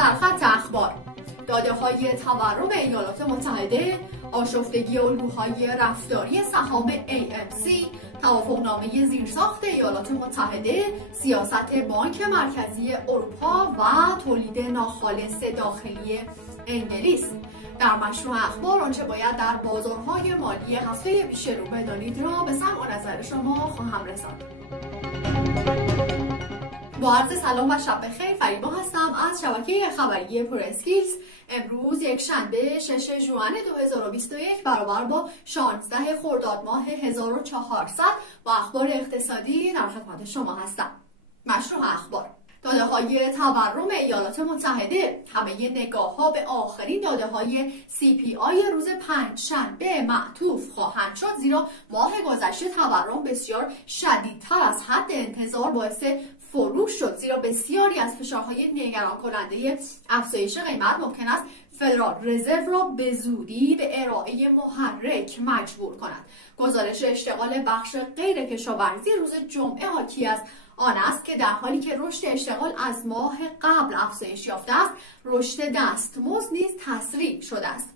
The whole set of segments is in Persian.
سرخط اخبار: داده‌های تورم ایالات متحده، آشفتگی الگوهای رفتاری سهام AMC، توافقنامه زیرساخت ایالات متحده، سیاست بانک مرکزی اروپا و تولید ناخالص داخلی انگلیس. در مشروع اخبار آنچه باید در بازارهای مالی هفته پیش رو بدانید را به سمع و نظر شما خواهم رساند. با عرض سلام و شب بخیر، فریبا هستم از شبکه خبری پراسکیلز. امروز یک شنبه 6 ژوئن 2021 برابر با 16 خرداد ماه 1400 با اخبار اقتصادی در خدمت شما هستم. مشروع اخبار: داده‌های تورم ایالات متحده. همه نگاه‌ها به آخرین داده‌های CPI روز پنجشنبه معطوف خواهند شد، زیرا ماه گذشته تورم بسیار شدیدتر از حد انتظار باعث فروش شد، زیرا بسیاری از فشارهای نگران کننده افزایش قیمت ممکن است فدرال رزرو را به زودی به ارائه محرک مجبور کند. گزارش اشتغال بخش غیر کشاورزی روز جمعه حاکی از آن است که در حالی که رشد اشتغال از ماه قبل افزایش یافته است، رشد دستمزد نیز تسریع شده است.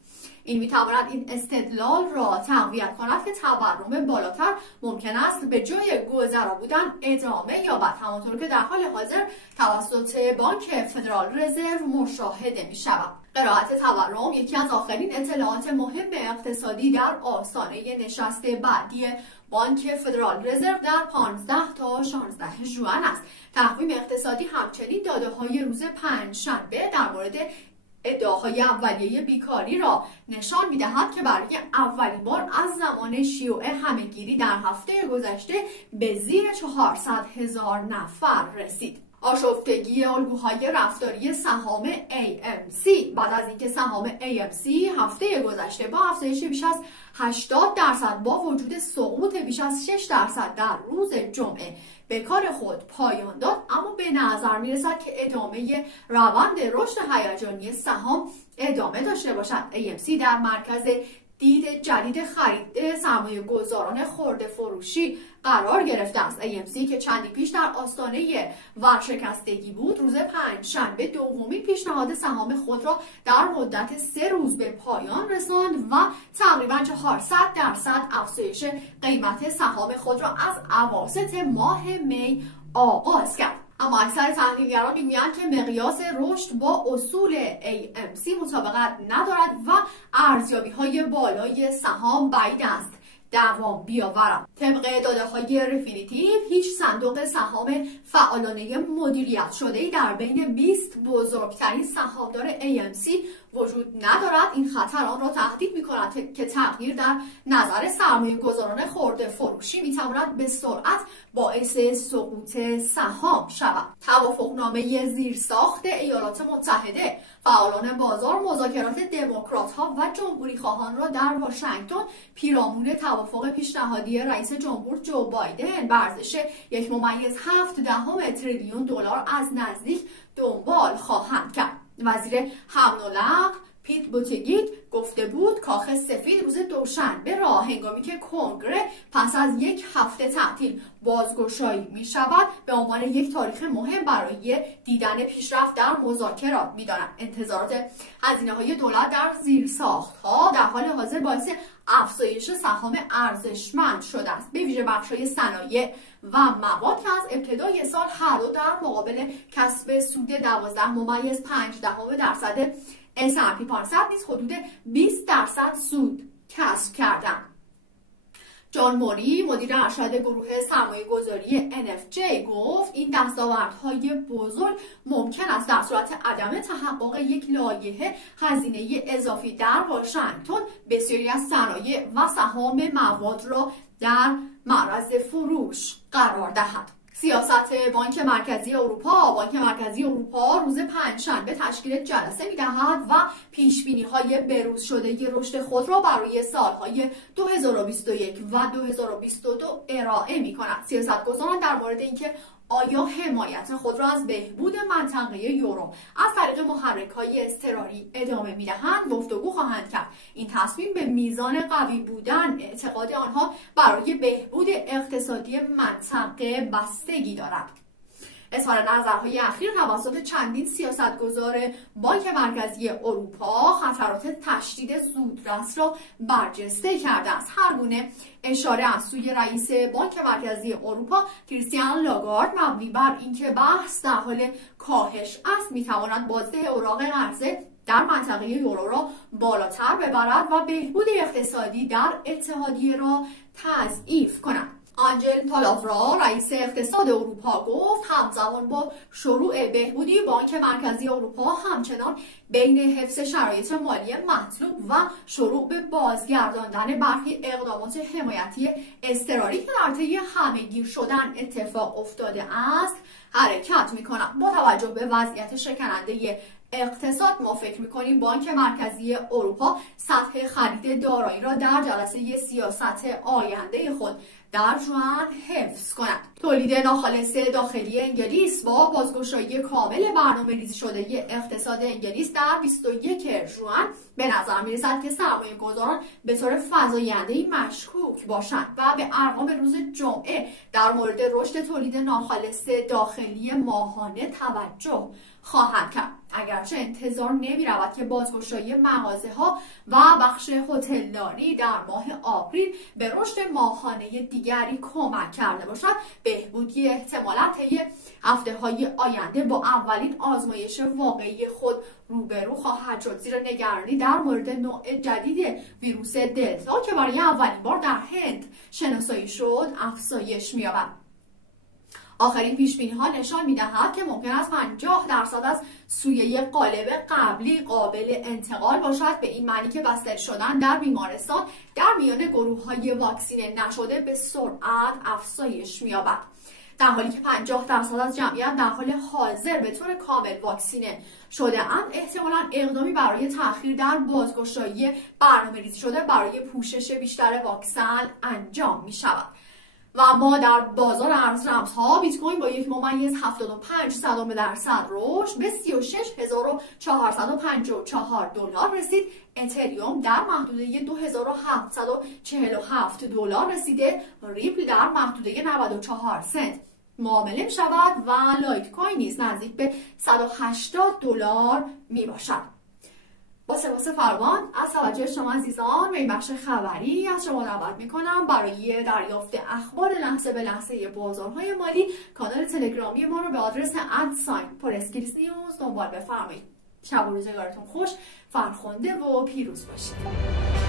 این میتواند این استدلال را تقویت کند که تورم بالاتر ممکن است به جای گذرا بودن ادامه یابد، همانطور که در حال حاضر توسط بانک فدرال رزرو مشاهده می شود. قرائت تورم یکی از آخرین اطلاعات مهم اقتصادی در آستانه نشست بعدی بانک فدرال رزرو در 15 تا 16 ژوئن است. تقویم اقتصادی همچنین داده‌های روز پنجشنبه در مورد ادعاهای اولیه بیکاری را نشان می‌دهد که برای اولین بار از زمان شیوع همه‌گیری در هفته گذشته به زیر 400,000 نفر رسید. آشفتگی الگوهای رفتاری سهام AMC. بعد از اینکه سهام AMC هفته گذشته با افزایش بیش از 80% با وجود سقوط بیش از 6% در روز جمعه به کار خود پایان داد، اما به نظر میرسد که ادامه روند رشد هیجانی سهام ادامه داشته باشد. AMC در مرکز دید جدید خرید سرمایه گذاران خرده فروشی قرار گرفته است. AMC که چندی پیش در آستانه ورشکستگی بود، روز پنجشنبه دومین پیشنهاد سهام خود را در مدت 3 روز به پایان رساند و تقریبا 400% افزایش قیمت سهام خود را از اواسط ماه می آغاز کرد. اما اکثر تحلیلگران میگویند که مقیاس رشد با اصول AMC مطابقت ندارد و ارزیابی‌های بالای سهام بعید است دوام بیاورد. طبق داده‌های رفینیتیو، هیچ صندوق سهام فعالانه مدیریت شده‌ای در بین 20 بزرگترین سهامدار AMC وجود ندارد. این خطر آن را تهدید می‌کند که تغییر در نظر سرمایه‌گذاران خرده فروشی می‌تواند به سرعت باعث سقوط سهام شود. توافقنامه زیرساخت ایالات متحده. فعالان بازار مذاکرات دموکرات‌ها و جمهوری‌خواهان را در واشنگتن پیرامون توافق پیشنهادی رئیس جمهور جو بایدن به ارزش 1.7 تریلیون دلار از نزدیک دنبال خواهند کرد. وزیر حمل و نقل پیت بوتیگیگ گفته بود کاخ سفید روز دوشنبه را هنگامی که کنگره پس از 1 هفته تعطیل بازگشایی می شود به عنوان یک تاریخ مهم برای دیدن پیشرفت در مذاکرات می داند. انتظارات هزینه‌های دولت در زیرساخت‌ها در حال حاضر باعث افزایش سهام ارزشمند شده است، به ویژه بخش‌های صنایع و مواد که از ابتدای سال هر دو در مقابل کسب سود 12.5% S&P 500 نیز حدود 20% سود کسب کردند. جان موری مدیر ارشد گروه سرمایه گذاری NFJ گفت این دستاوردهای بزرگ ممکن است در صورت عدم تحقق یک لایحه هزینه اضافی در واشنگتن بسیاری از صنایع و سهام مواد را در معرض فروش قرار دهد. سیاست بانک مرکزی اروپا. بانک مرکزی اروپا روز پنجشنبه تشکیل جلسه می‌دهد و پیش‌بینی‌های بروز شده رشد خود را برای سال‌های 2021 و 2022 ارائه می‌کند. سیاستگزاران در مورد اینکه آیا حمایت خود را از بهبود منطقه یورو از طریق محرک‌های اضطراری ادامه می‌دهند گفتگو خواهند کرد. این تصمیم به میزان قوی بودن اعتقاد آنها برای بهبود اقتصادی منطقه بستگی دارد. اظهار نظرهای اخیر توسط چندین سیاستگزار بانک مرکزی اروپا خطرات تشدید زودرس را برجسته کرده است. هر گونه اشاره از سوی رئیس بانک مرکزی اروپا کریستیان لاگارد مبنی بر اینکه بحث در حال کاهش است میتواند بازده اوراق قرضه در منطقه یورو را بالاتر ببرد و بهبود اقتصادی در اتحادیه را تضعیف کند. آنجل تالافرا رئیس اقتصاد اروپا گفت همزمان با شروع بهبودی بانک مرکزی اروپا همچنان بین حفظ شرایط مالی مطلوب و شروع به بازگرداندن برخی اقدامات حمایتی اضطراری که در طی همه‌گیر شدن اتفاق افتاده است حرکت می‌کند. با توجه به وضعیت شکننده اقتصاد ما فکر میکنیم بانک مرکزی اروپا سطح خرید دارایی را در جلسه سیاست آینده خود در ژوئن حفظ کند. تولید ناخالص داخلی انگلیس با بازگشایی کامل برنامه‌ریزی شده اقتصاد انگلیس در 21 ژوئن به نظر میرسد که سرمایه‌گذاران به طور فزاینده‌ای مشکوک باشند و به ارقام روز جمعه در مورد رشد تولید ناخالص داخلی ماهانه توجه خواهند کرد. اگرچه انتظار نمی رود که بازگشایی مغازه‌ها و بخش هتلداری در ماه آپریل به رشد ماهانه دیگری کمک کرده باشد، بهبودی احتمالاً طی هفته‌های آینده با اولین آزمایش واقعی خود روبرو خواهد شد، زیرا نگرانی در مورد نوع جدید ویروس دلتا که برای اولین بار در هند شناسایی شد افزایش می‌یابد. آخرین پیش‌بینی‌ها نشان می‌دهد که ممکن است 50% از سویه قالب قبلی قابل انتقال باشد، به این معنی که بستری شدن در بیمارستان در میان گروه‌های واکسینه نشده به سرعت افزایش می‌یابد. در حالی که 50% از جمعیت در حال حاضر به طور کامل واکسینه شده اند، احتمالاً اقدامی برای تأخیر در بازگشایی برنامه‌ریزی شده برای پوشش بیشتر واکسن انجام می‌شود. و ما در بازار ارز رمزها بیت کوین با 1.75% رشد به 36454 دلار رسید. اتریوم در محدوده 2747 دلار رسیده. ریپل در محدوده 94 سنت معامله می شود و لایت کوین نیز نزدیک به 180 دلار می باشد. با سپاس فراوان از توجه شما عزیزان به این بخش خبری از شما دعوت میکنم برای دریافت اخبار لحظه به لحظه بازارهای مالی کانال تلگرامی ما رو به آدرس @پراسکیلز نیوز دنبال بفرمایید. شب و روزگارتون خوش، فرخنده و پیروز باشید.